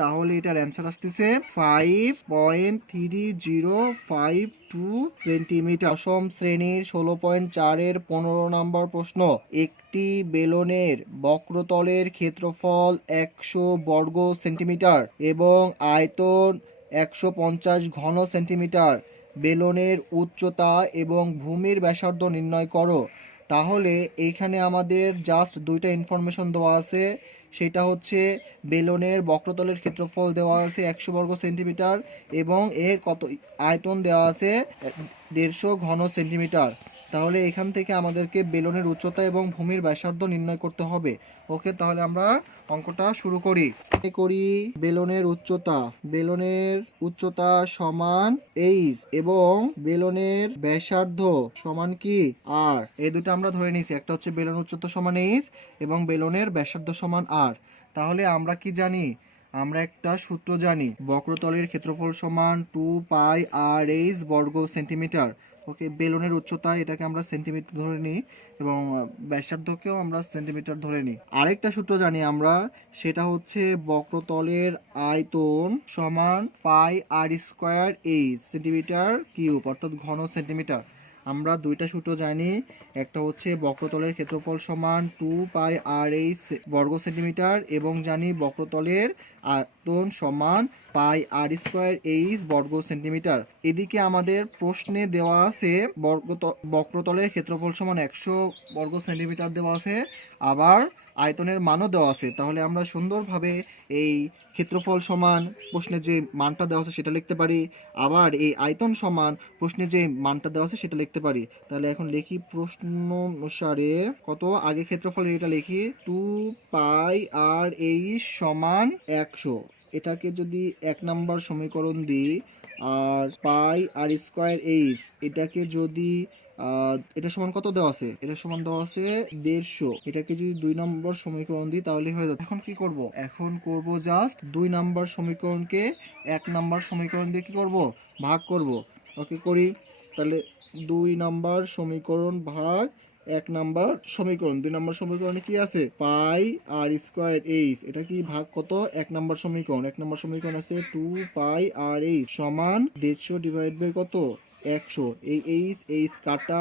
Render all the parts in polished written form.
তাহলে এটার অ্যান্সার আসতেছে 5.3052 সেন্টিমিটার। দশম শ্রেণীর 16.4-এর 15 নম্বর প্রশ্ন। একটি বেলনের বক্রতলের ক্ষেত্রফল 100 বর্গ সেন্টিমিটার এবং আয়তন 150 ঘন সেন্টিমিটার। বেলনের উচ্চতা এবং ভূমির ব্যাসার্ধ নির্ণয় করো। তাহলে এইখানে আমাদের জাস্ট দুইটা ইনফরমেশন দেওয়া আছে। সেটা হচ্ছে বেলনের বক্রতলের ক্ষেত্রফল দেওয়া আছে 100 বর্গ সেন্টিমিটার এবং এর কত আয়তন দেওয়া আছে 150 ঘন সেন্টিমিটার। তাহলে এখান থেকে আমাদেরকে বেলনের উচ্চতা এবং ভূমির ব্যাসার্ধ নির্ণয় করতে হবে। ওকে, তাহলে আমরা অঙ্কটা শুরু করি। বেলনের উচ্চতা সমান এইচ এবং বেলনের ব্যাসার্ধ সমান কি আর। এই দুটো আমরা ধরে নিয়েছি, একটা হচ্ছে বেলনের উচ্চতা সমান এইচ এবং বেলনের ব্যাসার্ধ সমান আর। তাহলে আমরা কি জানি? আমরা একটা সূত্র জানি, বক্রতলের ক্ষেত্রফল সমান 2πr/h বর্গ সেন্টিমিটার। ওকে, বেলনের উচ্চতা এটাকে আমরা সেন্টিমিটার ধরে নিই এবং ব্যাসার্ধকেও আমরা সেন্টিমিটার ধরে নিই। আরেকটা সূত্র জানি আমরা, সেটা হচ্ছে বক্রতলের আয়তন সমান πr² সেন্টিমিটার কিউব অর্থাৎ ঘন সেন্টিমিটার। আমরা দুইটা সূত্র জানি, একটা হচ্ছে বক্রতলের ক্ষেত্রফল সমান 2πr/h বর্গ সেন্টিমিটার এবং জানি বক্রতলের আয়তন সমান πr² বর্গ সেন্টিমিটার। এদিকে আমাদের প্রশ্নে দেওয়া আছে বক্রতলের ক্ষেত্রফল সমান 100 বর্গ সেন্টিমিটার দেওয়া আছে, আবার আয়তনের মানও দেওয়া আছে। তাহলে আমরা সুন্দরভাবে এই ক্ষেত্রফল সমান প্রশ্নে যে মানটা দেওয়া আছে সেটা লিখতে পারি, আবার এই আয়তন সমান প্রশ্নে যে মানটা দেওয়া আছে সেটা লিখতে পারি। তাহলে এখন লিখি প্রশ্ন অনুসারে কত, আগে ক্ষেত্রফলের এটা লিখি 2πr/h সমান 100। এটাকে যদি 1 নম্বর সমীকরণ দিই, আর πr² এটাকে যদি এটা সমান কত দেওয়া আছে, এটা সমান দেওয়া আছে 150। এটাকে যদি 2 নম্বর সমীকরণ দিই তাহলে হয়ে যাবে। এখন কি করব? এখন করব জাস্ট 2 নম্বর সমীকরণকে 1 নম্বর সমীকরণ দিয়ে কি করব? ভাগ করব। ওকে, করি। তাহলে 2 নম্বর সমীকরণ ভাগ 1 নম্বর সমীকরণ। 2 নম্বর সমীকরণে কি আছে? πr²h। এটা কি ভাগ কত? 1 নম্বর সমীকরণ। 1 নম্বর সমীকরণ আছে 2πr/h সমান 150 ডিভাইড বাই কত? 100। এই এইচ কাটা,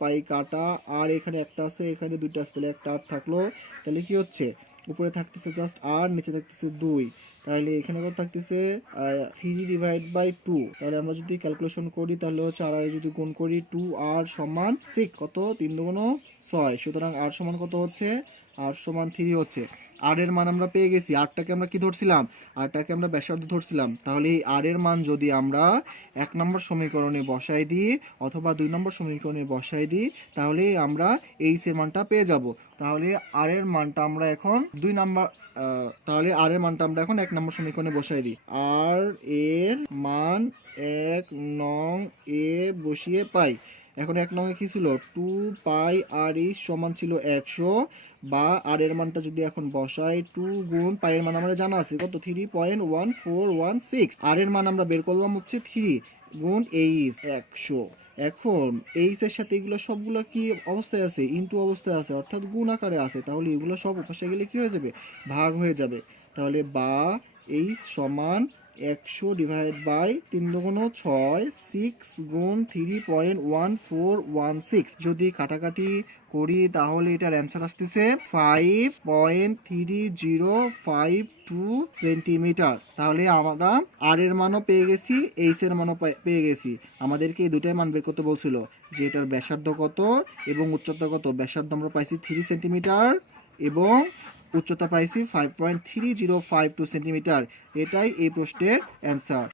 পাই কাটা, আর এখানে একটা আছে, এখানে দুইটা আছে, তাহলে একটা আর থাকলো। তাহলে কি হচ্ছে? উপরে থাকতেছে জাস্ট আর, নিচে থাকতেছে 2। তাহলে এখানে কত থাকতেছে? 3 ডিভাইড বাই 2। তাহলে আমরা যদি ক্যালকুলেশন করি তাহলে হচ্ছে আর যদি গুণ করি 2r সমান 6, কত? 3 দুগুণ 6। সুতরাং আর সমান কত হচ্ছে? আর সমান 3 হচ্ছে। আর এর মান আমরা পেয়ে গেছি। আরটাকে আমরা কি ধরছিলাম? আরটাকে আমরা ব্যাসার্ধ ধরছিলাম। তাহলে এই আর এর মান যদি আমরা 1 নম্বর সমীকরণে বসাই দিই অথবা 2 নম্বর সমীকরণে বসাই দিই তাহলে আমরা এইচ এর মানটা পেয়ে যাব। তাহলে আর এর মানটা আমরা এখন 2 নম্বর তাহলে আর এর মানটা আমরা এখন 1 নম্বর সমীকরণে বসাই দিই। আর এর মান 1 নং এ বসিয়ে পাই। এখন 1 নং এ কি ছিল? 2πr/h সমান ছিল 100, বা আর এর মানটা যদি এখন বসাই 2 গুণ পাই এর মান আমরা জানা আছে কত? 3.1416। আর এর মান আমরা বের করলাম হচ্ছে 3 গুণ এইচ 100। এখন এইচ এর সাথে এগুলো সবগুলো কি অবস্থায় আছে? ইনটু অবস্থায় আছে, অর্থাৎ গুণ আকারে আছে। তাহলে এগুলো সব উপাশে গেলে কি হয়ে যাবে? ভাগ হয়ে যাবে। তাহলে বা এইচ সমান 100 ডিভাইড বাই 3 দুগুণ 6, 6 গুণ 3.1416। যদি কাটাকাটি করি তাহলে এটার অ্যান্সার আসতেছে 5.3052 সেন্টিমিটার। তাহলে আমরা আর এর মানও পেয়ে গেছি, এইচ এর মানও পেয়ে গেছি। আমাদেরকে এই দুটাই মান বের করতে বলছিল যে এটার ব্যাসার্ধ কত এবং উচ্চতা কত। ব্যাসার্ধ আমরা পাইছি 3 সেন্টিমিটার এবং উচ্চতা পাইছি 5.3052 সেন্টিমিটার। এটাই এই প্রশ্নের অ্যান্সার।